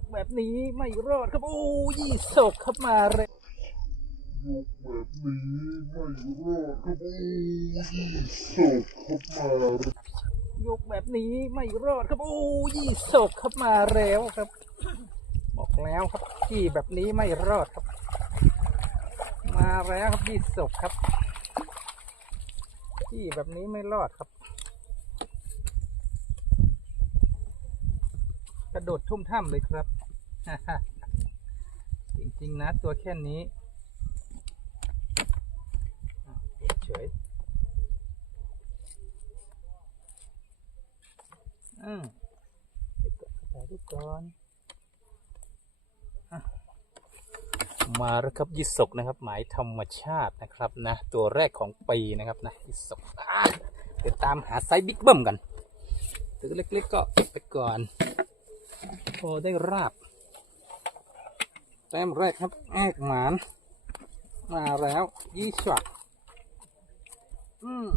กแบบนี้ไม่รอดครับ โอ้ยี่ศกครับมาเร็วยกแบบนี้ไม่รอดครับโอ้ยศพครับมายกแบบนี้ไม่รอดครับโอ้ยี่ศกครับมาแล้วครับ บอกแล้วครับที่แบบนี้ไม่รอดครับ มาแล้วครับยี่ศกครับที่แบบนี้ไม่รอดครับ ระโดดทุ่มถ้ำเลยครับ จริงๆนะตัวแค่นี้เฉยอืมเดี๋ยวกดกระต่ายดูก่อนมาแล้วครับยิศกนะครับหมายธรรมชาตินะครับนะ ตัวแรกของปีนะครับนะยิศกเดี๋ยวตามหาไซส์บิ๊กเบิ้มกันตัวเล็กๆก็เก็บไปก่อน อได้ราบ แต้มแรกครับ แอกหมาน มาแล้วยี่สักอืม